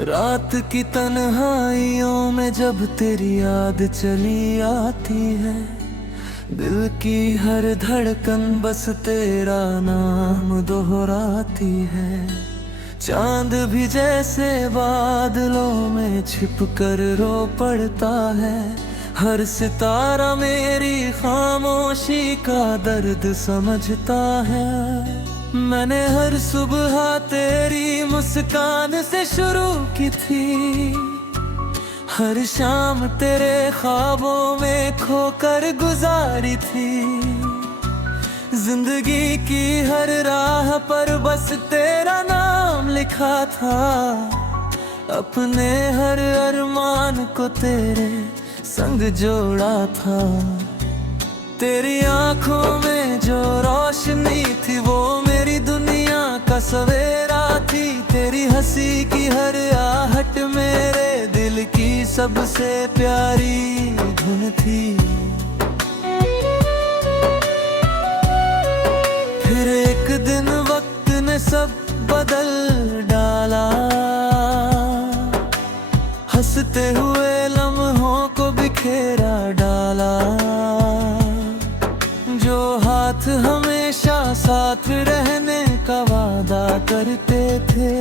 रात की तन्हाइयों में जब तेरी याद चली आती है, दिल की हर धड़कन बस तेरा नाम दोहराती है। चांद भी जैसे बादलों में छिप कर रो पड़ता है, हर सितारा मेरी खामोशी का दर्द समझता है। मैंने हर सुबह तेरी मुस्कान से शुरू की थी, हर शाम तेरे ख्वाबों में खोकर गुजारी थी। जिंदगी की हर राह पर बस तेरा नाम लिखा था, अपने हर अरमान को तेरे संग जोड़ा था। तेरी आंखों में जो रोशनी थी वो मेरी दुनिया का सवेरा थी। तेरी हंसी की हर आहट मेरे दिल की सबसे प्यारी धुन थी। फिर एक दिन वक्त ने सब बदल डाला, हंसते हुए लम्हों को बिखेरा डाला। जो हाथ हमेशा साथ रहने का वादा करते थे,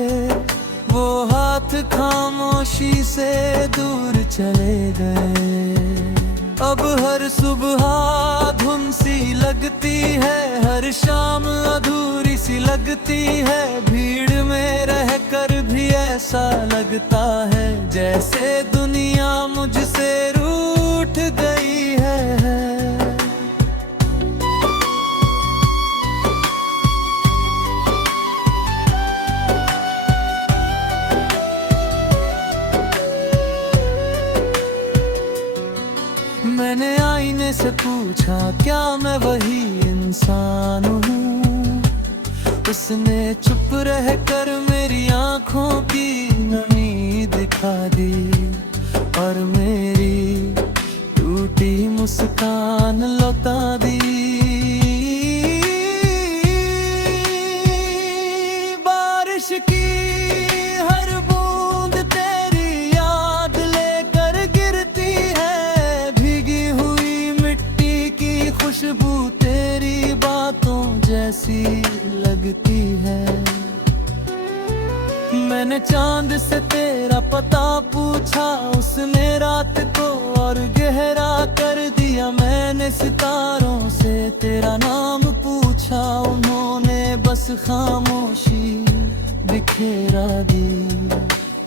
वो हाथ खामोशी से दूर चले गए। अब हर सुबह धुन सी लगती है, हर शाम अधूरी सी लगती है। भीड़ में रहकर भी ऐसा लगता है जैसे दुनिया मुझसे रूठ गई है। मैंने आईने से पूछा क्या मैं वही इंसान हूँ, उसने चुप रहकर मेरी आंखों की नमी दिखा दी और मेरी टूटी मुस्कान लौटा दी। बारिश की हर बूंद तेरी याद लेकर गिरती है, भीगी हुई मिट्टी की खुशबू तेरी बातों जैसी लगती है। मैंने चांद से तेरा पता पूछा, उसने रात को और गहरा कर दिया। मैंने सितारों से तेरा नाम पूछा, उन्होंने बस खामोशी बिखेरा दी।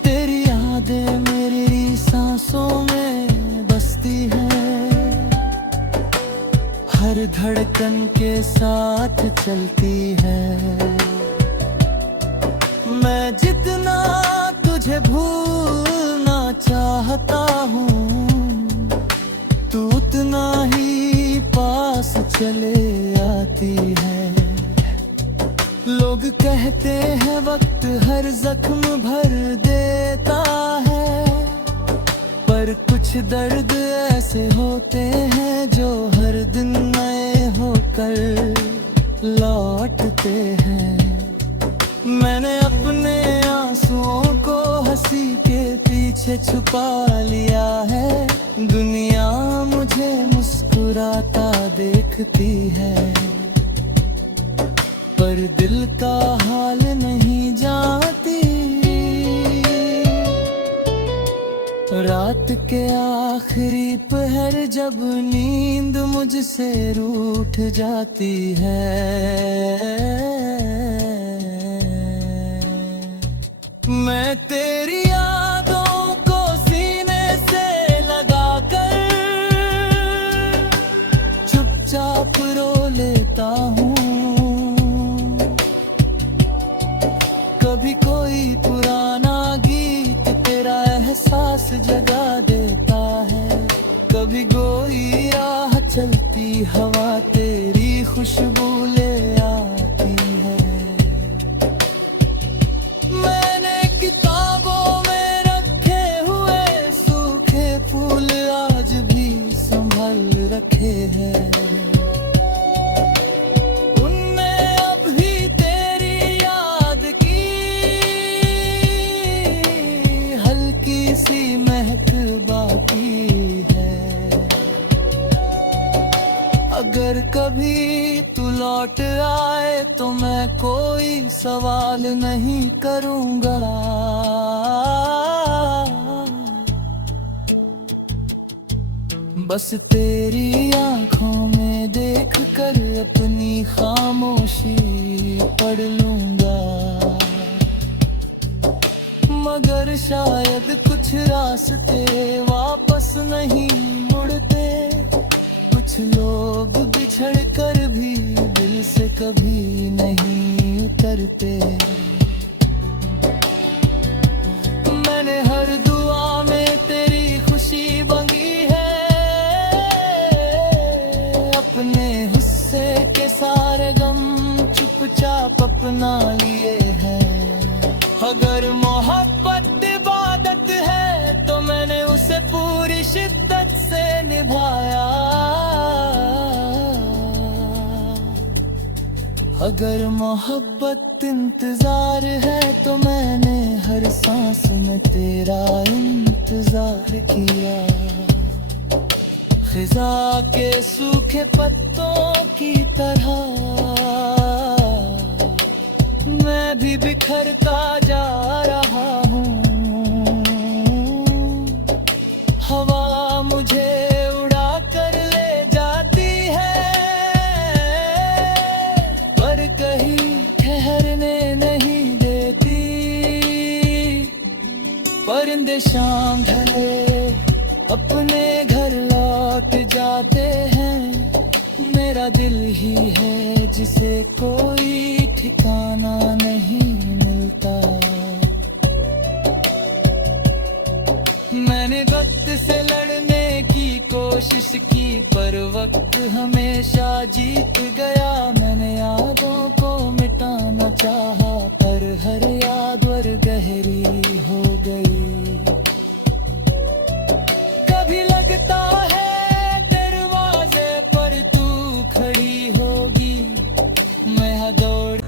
तेरी यादें मेरी सांसों में बसती है, हर धड़कन के साथ चलती है। मैं जितना तुझे भूलना चाहता हूँ, तू उतना ही पास चले आती है। लोग कहते हैं वक्त हर जख्म भर देता है, पर कुछ दर्द ऐसे होते हैं जो हर दिन नए होकर लौटते हैं। मैंने अपने आंसुओं को हंसी के पीछे छुपा लिया है, दुनिया मुझे मुस्कुराता देखती है, पर दिल का हाल नहीं जानती। रात के आखिरी पहर जब नींद मुझसे रूठ जाती है, मैं तेरी यादों को सीने से लगाकर चुपचाप रो लेता हूँ। कभी कोई पुराना गीत तेरा एहसास जगा देता है, कभी कोई राह चलती हवा तेरी खुशबू ले आती है। कोई सवाल नहीं करूँगा। बस तेरी आँखों में देख कर अपनी खामोशी पढ़ लूँगा। मगर शायद कुछ रास्ते वापस नहीं मुड़ते, कुछ लोग बिछड़ कर भी दिल से कभी नहीं उतरते। मैंने हर दुआ में तेरी खुशी मांगी है, अपने हिस्से के सारे गम चुपचाप अपना लिए हैं। अगर मोहब्बत इबादत है तो मैंने उसे पूरी शिद्दत से निभाया। अगर मोहब्बत इंतजार है तो मैंने हर सांस में तेरा इंतजार किया। खिजा के सूखे पत्तों की तरह मैं भी बिखरता जा रहा हूँ। हवा मुझे उड़ा कर ले जाती है, पर कहीं ठहरने नहीं देती। परिंदे शाम ढले अपने घर लौट जाते हैं, मेरा दिल ही है जिसे कोई ठिकाना नहीं मिलता। मैंने वक्त से लड़ने की कोशिश की पर वक्त हमेशा जीत गया। मैंने यादों को मिटाना चाहा पर हर याद और गहरी हो गई। कभी लगता है दरवाजे पर तू खड़ी होगी, मैं दौड़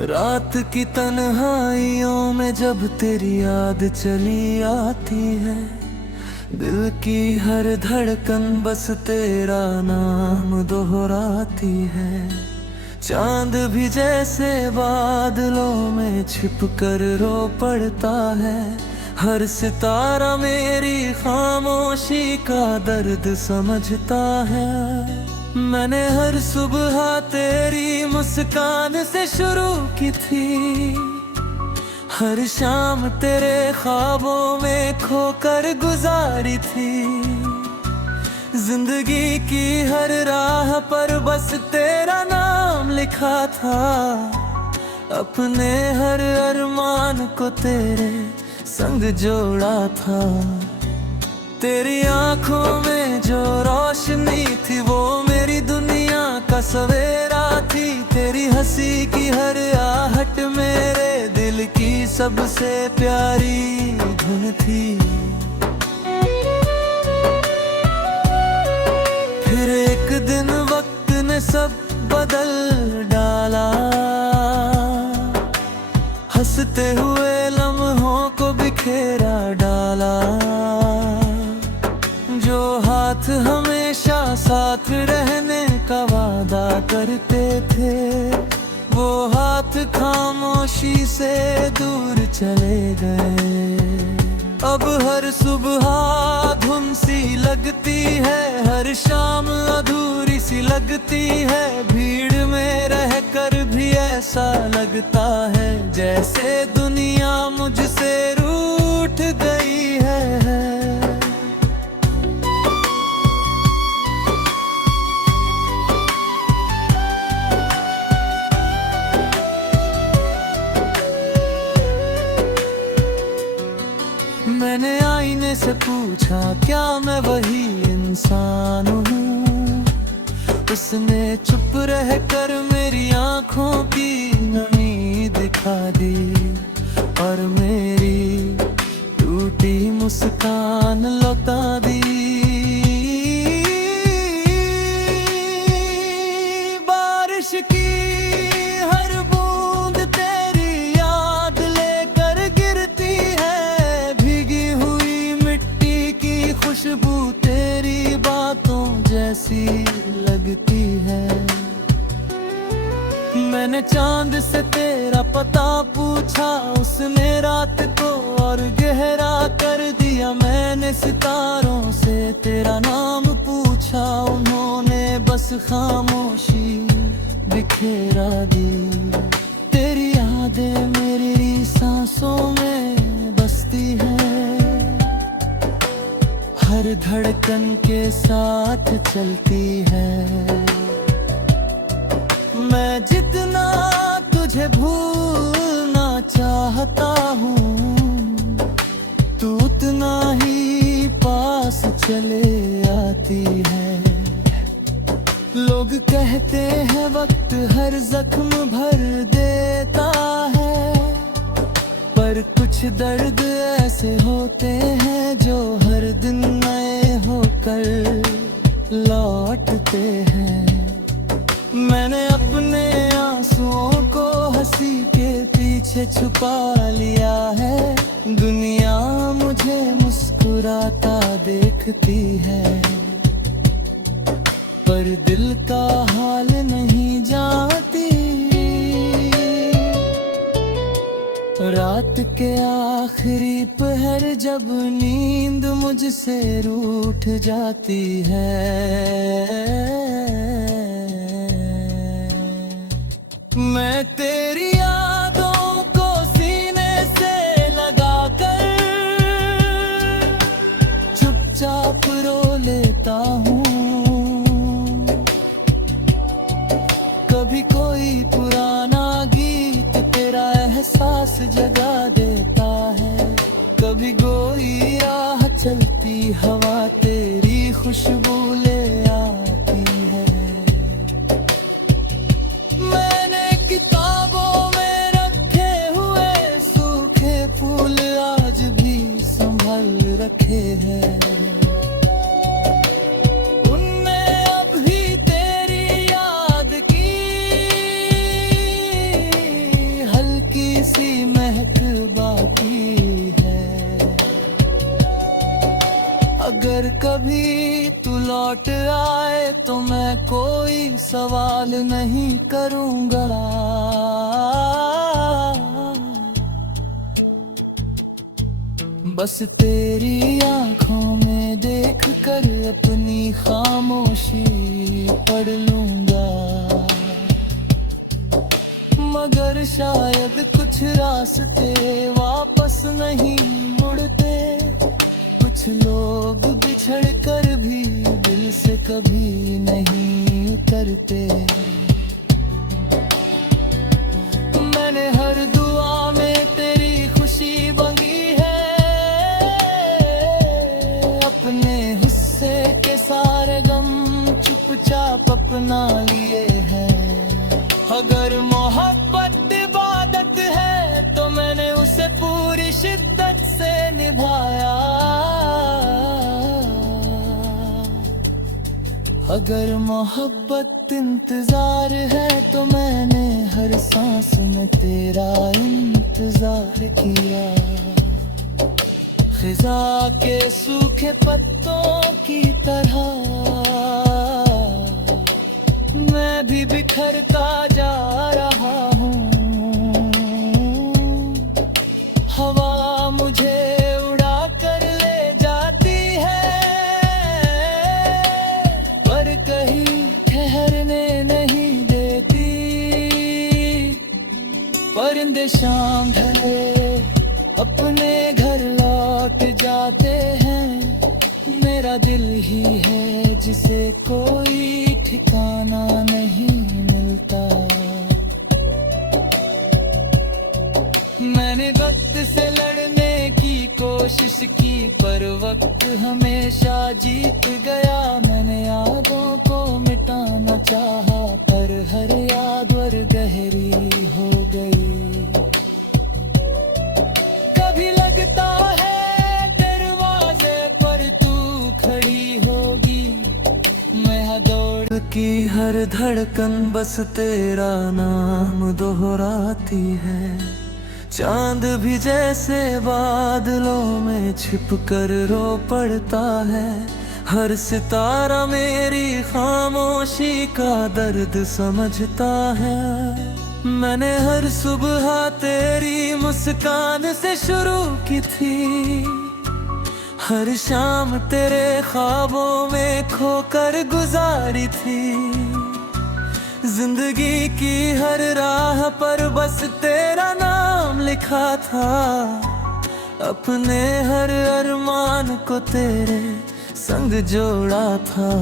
रात की तन्हाइयों में जब तेरी याद चली आती है, दिल की हर धड़कन बस तेरा नाम दोहराती है। चांद भी जैसे बादलों में छिप कर रो पड़ता है, हर सितारा मेरी खामोशी का दर्द समझता है। मैंने हर सुबह तेरी मुस्कान से शुरू की थी, हर शाम तेरे ख्वाबों में खोकर गुजारी थी। जिंदगी की हर राह पर बस तेरा नाम लिखा था, अपने हर अरमान को तेरे संग जोड़ा था। तेरी आंखों में जो रोशनी थी वो मेरी दुनिया का सवेरा थी। तेरी हंसी की हर आहट मेरे दिल की सबसे प्यारी धुन थी। फिर एक दिन वक्त ने सब बदल डाला, हंसते हुए लम्हों को बिखेरा डाला। जो हाथ हमेशा साथ रहने का वादा करते थे, वो हाथ खामोशी से दूर चले गए। अब हर सुबह धुन सी लगती है, हर शाम अधूरी सी लगती है। भीड़ में रहकर भी ऐसा लगता है जैसे दुनिया मुझसे रूठ गई है। मैंने आईने से पूछा क्या मैं वही इंसान हूँ, उसने चुप रह कर मेरी आंखों की नमी दिखा दी और मेरी टूटी मुस्कान लौटा दी। लगती है। मैंने चांद से तेरा पता पूछा, उसने रात को और गहरा कर दिया। मैंने सितारों से तेरा नाम पूछा, उन्होंने बस खामोशी बिखेरा दी। तेरी यादें मेरी सांसों में बसती है, हर धड़कन के साथ चलती है। मैं जितना तुझे भूलना चाहता हूँ, तू उतना ही पास चले आती है। लोग कहते हैं वक्त हर जख्म भर देता है, पर कुछ दर्द ऐसे होते हैं जो हर दिन नए होकर लौटते हैं। मैंने अपने आंसुओं को हंसी के पीछे छुपा लिया है। दुनिया मुझे मुस्कुराता देखती है, पर दिल का हाल नहीं जानती। रात के आखिरी पहर जब नींद मुझसे रूठ जाती है, मैं तेरी यादों को सीने से लगाकर चुपचाप रो लेता हूँ। कभी कोई पुराना गीत तेरा एहसास जगा देता है, कभी कोई राह चलती हवा तेरी खुशबू ले आती है। मैंने किताबों में रखे हुए सूखे फूल आज भी संभाल रखे हैं। सी महक बाकी है, अगर कभी तू लौट आए तो मैं कोई सवाल नहीं करूंगा। बस तेरी आंखों में देख कर अपनी खामोशी पढ़ लूंगा। मगर शायद कुछ रास्ते वापस नहीं मुड़ते, कुछ लोग बिछड़ कर भी दिल से कभी नहीं उतरते। मैंने हर दुआ में तेरी खुशी मांगी है, अपने हिस्से के सारे गम चुपचाप अपना लिए हैं। अगर मोहब्बत इबादत है तो मैंने उसे पूरी शिद्दत से निभाया। अगर मोहब्बत इंतजार है तो मैंने हर सांस में तेरा इंतजार किया। खिजा के सूखे पत्तों की तरह मैं भी बिखरता जा रहा हूँ। हवा मुझे उड़ा कर ले जाती है, पर कहीं ठहरने नहीं देती। परिंदे शाम ढले अपने घर लौट जाते हैं, मेरा दिल ही है जिसे कोई ठिकाना नहीं मिलता। मैंने वक्त से लड़ने की कोशिश की, पर वक्त हमेशा जीत गया। मैंने यादों को मिटाना चाहा, पर हर याद और गहरी हो गई। कभी लगता है दरवाजे पर तू खड़ी होगी, मैं दौड़ की हर धड़कन बस तेरा नाम दोहराती है। चांद भी जैसे बादलों में छिप कर रो पड़ता है, हर सितारा मेरी खामोशी का दर्द समझता है। मैंने हर सुबह तेरी मुस्कान से शुरू की थी, हर शाम तेरे ख्वाबों में खोकर गुजारी थी। जिंदगी की हर राह पर बस तेरा नाम लिखा था, अपने हर अरमान को तेरे संग जोड़ा था।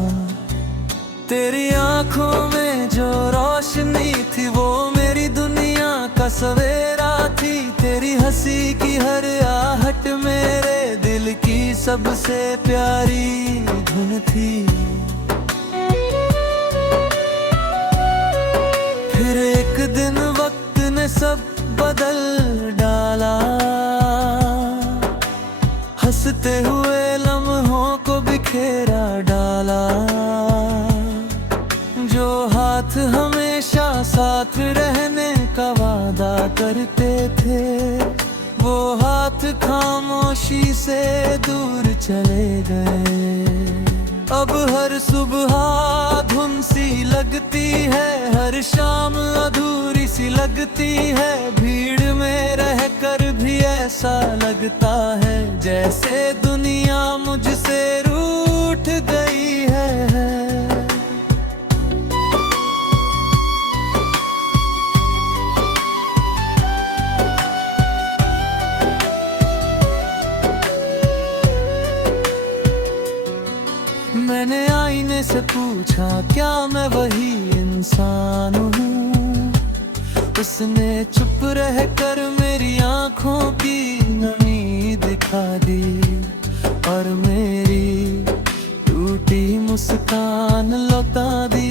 तेरी आंखों में जो रोशनी थी वो मेरी दुनिया का सवेरा थी। तेरी हंसी की हर आहट मेरे दिल की सबसे प्यारी धुन थी। फिर एक दिन वक्त ने सब बदल डाला, हंसते हुए लम्हों को बिखेरा डाला। जो हाथ हमेशा साथ रहने का वादा करते थे, वो हाथ खामोशी से दूर चले गए। अब हर सुबह धुन सी लगती है, हर शाम अधूरी सी लगती है। भीड़ में रहकर भी ऐसा लगता है जैसे दुनिया मुझसे रूठ गई है। मैंने आईने से पूछा क्या मैं वही इंसान हूँ, उसने चुप रहकर मेरी आंखों की नमी दिखा दी और मेरी टूटी मुस्कान लौटा दी।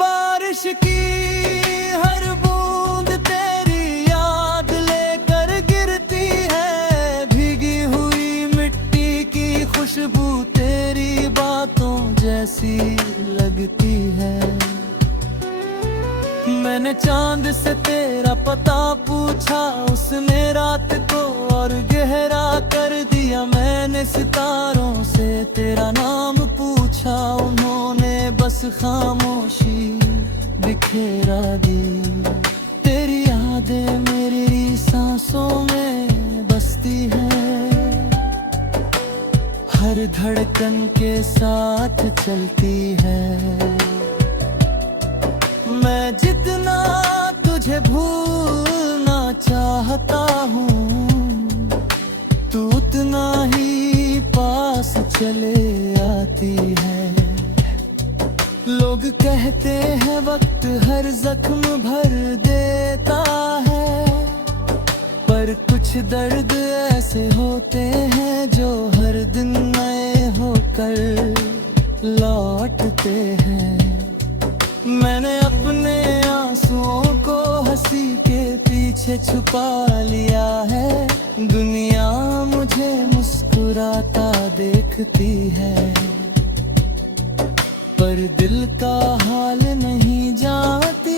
बारिश की हर बूंद तेरी याद लेकर गिरती है, भीगी हुई मिट्टी की खुशबू तेरी बातों जैसी लगती है। मैंने चांद से तेरा पता पूछा, उसने रात को और गहरा कर दिया। मैंने सितारों से तेरा नाम पूछा, उन्होंने बस खामोशी बिखेरा दी। तेरी यादें मेरी सांसों में बसती है, हर धड़कन के साथ चलती है। मैं जितना तुझे भूलना चाहता हूँ, तू उतना ही पास चले आती है। लोग कहते हैं वक्त हर जख्म भर देता है, पर कुछ दर्द ऐसे होते हैं जो हर दिन नए होकर लौटते हैं। मैंने अपने आंसुओं को हंसी के पीछे छुपा लिया है, दुनिया मुझे मुस्कुराता देखती है, पर दिल का हाल नहीं जानती।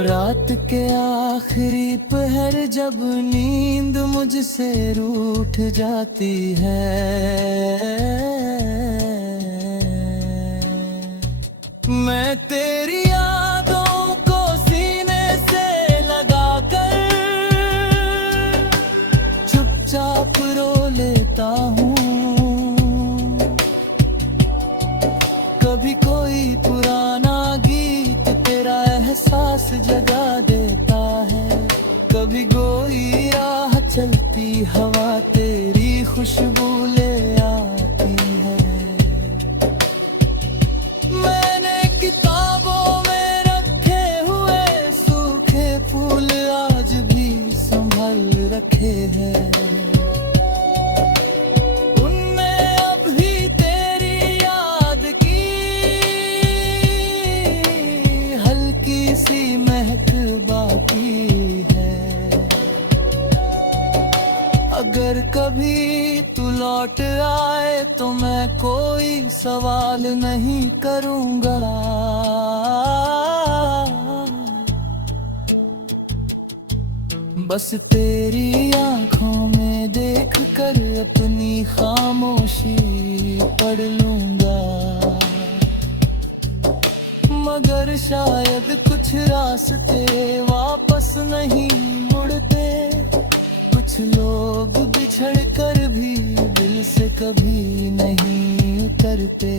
रात के आखिरी पहर जब नींद मुझसे रूठ जाती है, मैं तेरी यादों को सीने से लगाकर चुपचाप रो लेता हूँ। कभी कोई पुराना गीत तेरा एहसास जगा देता है, कभी कोई राह चलती हवा तेरी खुशबू ले आती है। मैंने किताबों में रखे हुए सूखे फूल आज भी संभाल रखे हैं, उनमें अभी तेरी याद की हल्की सी महक बाकी है। अगर कभी तू लौट आए तो मैं कोई सवाल नहीं करूँगा, बस तेरी आंखों में देख कर अपनी खामोशी पढ़ लूंगा, मगर शायद कुछ रास्ते वापस नहीं मुड़ते। कुछ लोग बिछड़ कर भी दिल से कभी नहीं उतरते।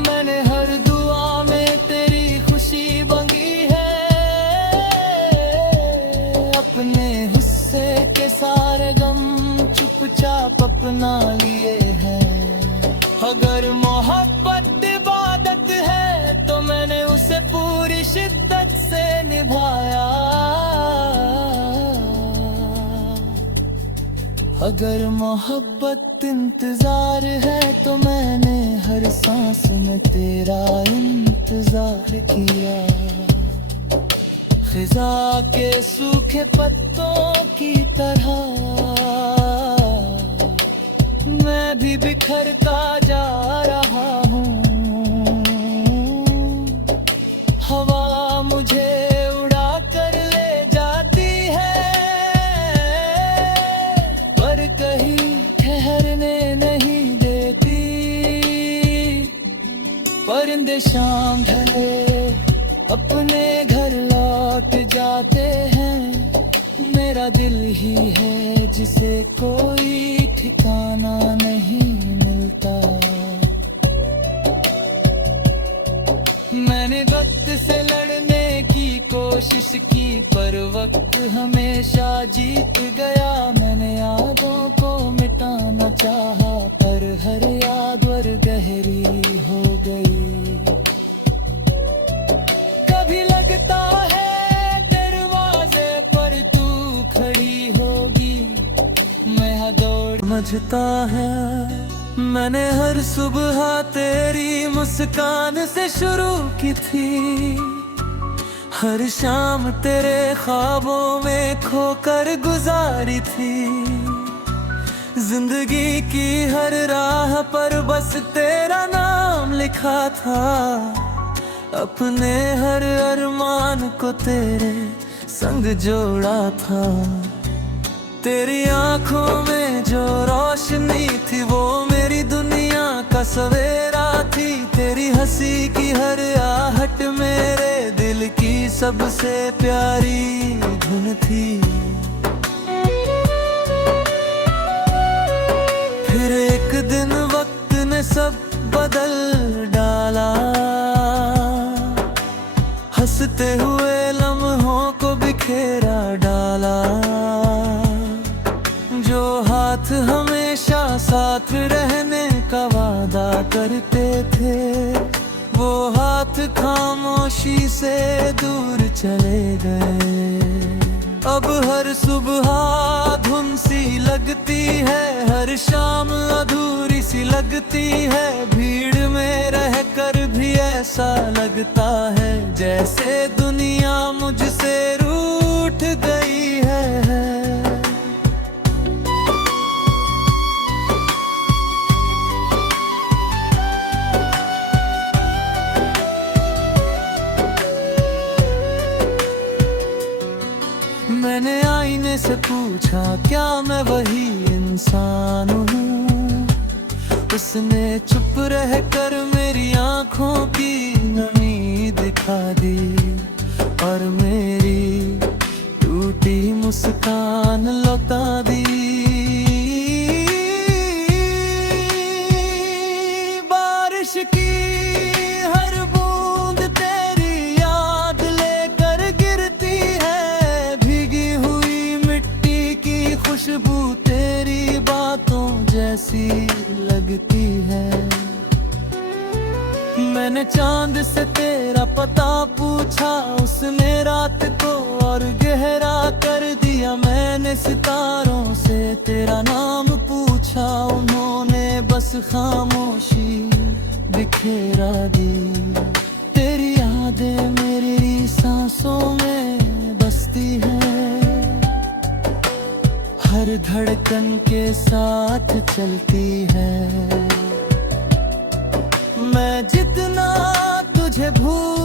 मैंने हर दुआ में तेरी खुशी मांगी है, अपने गुस्से के सारे गम चुपचाप अपना लिए हैं। अगर मोहब्बत इबादत है तो मैंने उसे पूरी शिद्दत से निभाया। अगर मोहब्बत इंतजार है तो मैंने हर सांस में तेरा इंतजार किया। खिजा के सूखे पत्तों की तरह मैं भी बिखरता जा रहा हूँ। हवा मुझे उड़ा कर ले जाती है, पर कहीं ठहरने नहीं देती। परिंदे शाम ढले अपने घर लौट जाते हैं, मेरा दिल ही है जिसे कोई ठिकाना नहीं मिलता। मैंने वक्त से लड़ने की कोशिश की पर वक्त हमेशा जीत गया। मैंने यादों को मिटाना चाहा पर हर याद और गहरी हो गई। कभी लगता है दरवाजे पर तू खड़ी होगी, मैं दौड़ समझता है। मैंने हर सुबह तेरी मुस्कान से शुरू की थी, हर शाम तेरे ख्वाबों में खोकर गुजारी थी। जिंदगी की हर राह पर बस तेरा नाम लिखा था, अपने हर अरमान को तेरे संग जोड़ा था। तेरी आंखों में जो रोशनी थी वो मेरी दुनिया का सवेरा थी। तेरी हंसी की हर आहट मेरे दिल की सबसे प्यारी धुन थी। फिर एक दिन वक्त ने सब बदल डाला, हंसते हुए लम्हों को बिखेरा डाला। जो हाथ हमेशा साथ रहने का वादा करते थे, वो हाथ खामोशी से दूर चले गए। अब हर सुबह धुन सी लगती है, हर शाम अधूरी सी लगती है। भीड़ में रहकर भी ऐसा लगता है जैसे दुनिया मुझसे रूठ गई है। मैंने आईने से पूछा क्या मैं वही इंसान हूँ, उसने चुप रहकर मेरी आंखों की नमी दिखा दी और मेरी टूटी मुस्कान लौटा दी। बारिश की हर बूंद तेरी याद लेकर गिरती है, भीगी हुई मिट्टी की खुशबू तेरी बातों जैसी लगती है। मैंने चांद से तेरा पता पूछा, उसने रात को और गहरा कर दिया। मैंने सितारों से तेरा नाम पूछा, उन्होंने बस खामोशी बिखेरा दी। तेरी यादें मेरी सांसों में बसती हैं, हर धड़कन के साथ चलती है। मैं जितना तुझे भूल